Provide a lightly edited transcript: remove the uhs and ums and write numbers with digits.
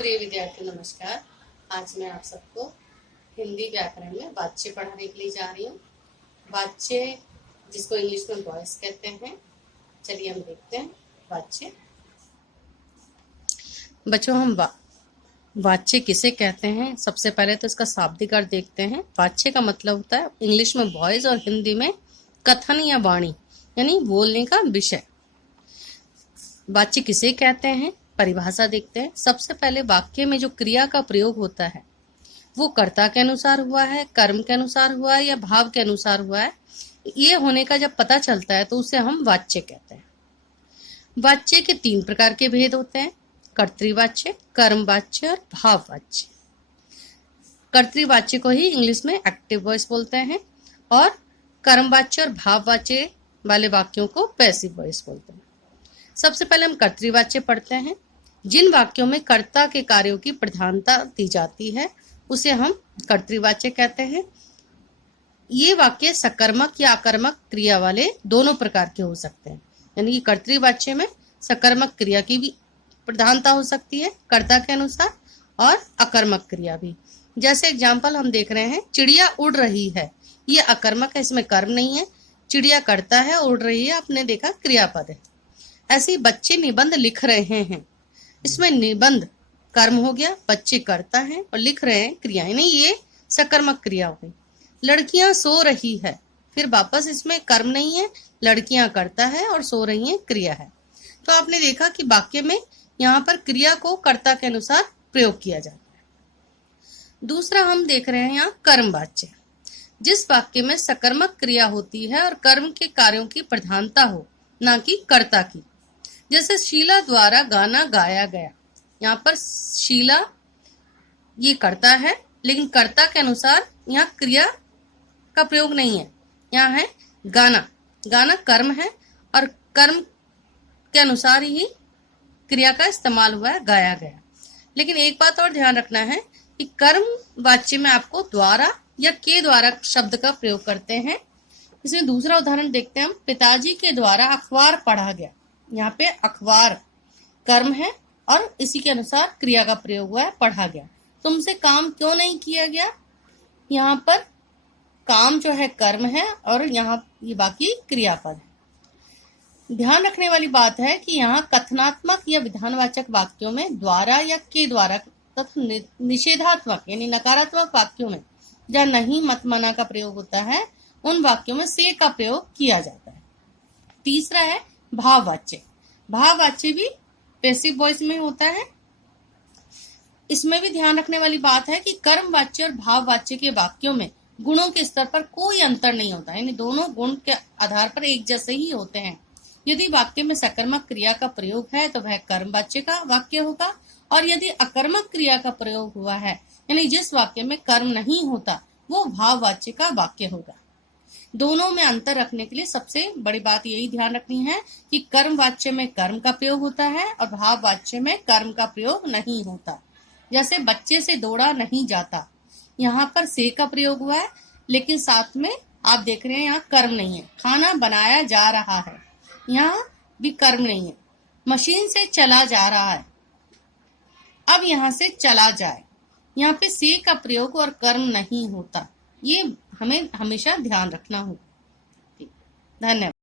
प्रिय विद्यार्थी नमस्कार। आज मैं आप सबको हिंदी व्याकरण में वाच्य पढ़ाने के लिए जा रही हूँ। वाच्य जिसको इंग्लिश में वॉइस कहते हैं। चलिए हम देखते हैं वाच्य। बच्चों, हम वाच्य किसे कहते हैं? सबसे पहले तो इसका शाब्दिक अर्थ देखते हैं। वाच्य का मतलब होता है इंग्लिश में वॉइस और हिंदी में कथन या वाणी, यानी बोलने का विषय। वाच्य किसे कहते हैं? परिभाषा देखते हैं। सबसे पहले वाक्य में जो क्रिया का प्रयोग होता है वो कर्ता के अनुसार हुआ है, कर्म के अनुसार हुआ है या भाव के अनुसार हुआ है, ये होने का जब पता चलता है तो उसे हम वाच्य कहते हैं। वाच्य के 3 प्रकार के भेद होते हैं: कर्तृवाच्य, कर्मवाच्य और भाववाच्य। कर्तृवाच्य को ही इंग्लिश में एक्टिव वॉइस बोलते हैं और कर्मवाच्य और भाववाच्य वाले वाक्यों को पैसिव वॉइस बोलते हैं। सबसे पहले हम कर्तृवाच्य पढ़ते हैं। जिन वाक्यों में कर्ता के कार्यों की प्रधानता दी जाती है उसे हम कर्तृवाच्य कहते हैं। ये वाक्य सकर्मक या अकर्मक क्रिया वाले दोनों प्रकार के हो सकते हैं, यानी कि कर्तृवाच्य में सकर्मक क्रिया की भी प्रधानता हो सकती है कर्ता के अनुसार, और अकर्मक क्रिया भी। जैसे एग्जाम्पल हम देख रहे हैं, चिड़िया उड़ रही है, ये अकर्मक है, इसमें कर्म नहीं है। चिड़िया करता है, उड़ रही है, आपने देखा क्रियापद है। ऐसे बच्चे निबंध लिख रहे हैं, इसमें निबंध कर्म हो गया, बच्चे करता है और लिख रहे हैं क्रिया, नहीं ये सकर्मक क्रिया हो गई। लड़कियां सो रही है, फिर वापस इसमें कर्म नहीं है, लड़कियां करता है और सो रही हैं क्रिया है। तो आपने देखा कि वाक्य में यहाँ पर क्रिया को कर्ता के अनुसार प्रयोग किया जाता है। दूसरा हम देख रहे हैं यहाँ कर्मवाच्य। जिस वाक्य में सकर्मक क्रिया होती है और कर्म के कार्यों की प्रधानता हो, ना कि कर्ता की। जैसे शीला द्वारा गाना गाया गया, यहाँ पर शीला ये करता है, लेकिन कर्ता के अनुसार यहाँ क्रिया का प्रयोग नहीं है। यहाँ है गाना, गाना कर्म है और कर्म के अनुसार ही क्रिया का इस्तेमाल हुआ है, गाया गया। लेकिन एक बात और ध्यान रखना है कि कर्म वाच्य में आपको द्वारा या के द्वारा शब्द का प्रयोग करते हैं। इसमें दूसरा उदाहरण देखते हैं हम। पिताजी के द्वारा अखबार पढ़ा गया, यहाँ पे अखबार कर्म है और इसी के अनुसार क्रिया का प्रयोग हुआ है, पढ़ा गया। तुमसे काम क्यों नहीं किया गया, यहाँ पर काम जो है कर्म है और यहाँ ये बाकी क्रियापद है। ध्यान रखने वाली बात है कि यहाँ कथनात्मक या विधानवाचक वाक्यों में द्वारा या के द्वारा तथा निषेधात्मक यानी नकारात्मक वाक्यों में जहाँ नहीं मत मना का प्रयोग होता है, उन वाक्यों में से का प्रयोग किया जाता है। तीसरा है भाववाच्य। भाववाच्य भी पैसिव वॉइस में होता है। इसमें भी ध्यान रखने वाली बात है कि कर्मवाच्य और भाववाच्य के वाक्यों में गुणों के स्तर पर कोई अंतर नहीं होता, यानी दोनों गुण के आधार पर एक जैसे ही होते हैं। यदि वाक्य में सकर्मक क्रिया का प्रयोग है तो वह कर्मवाच्य का वाक्य होगा, और यदि अकर्मक क्रिया का प्रयोग हुआ है, यानी जिस वाक्य में कर्म नहीं होता, वो भाववाच्य का वाक्य होगा। दोनों में अंतर रखने के लिए सबसे बड़ी बात यही ध्यान रखनी है कि कर्मवाच्य में कर्म का प्रयोग होता है और भाववाच्य में कर्म का प्रयोग नहीं होता। जैसे बच्चे से दौड़ा नहीं जाता, यहाँ पर से का प्रयोग हुआ है, लेकिन साथ में आप देख रहे हैं यहाँ कर्म नहीं है। खाना बनाया जा रहा है, यहाँ भी कर्म नहीं है। मशीन से चला जा रहा है, अब यहाँ से चला जाए, यहाँ पे से का प्रयोग और कर्म नहीं होता। ये हमें हमेशा ध्यान रखना होगा। धन्यवाद।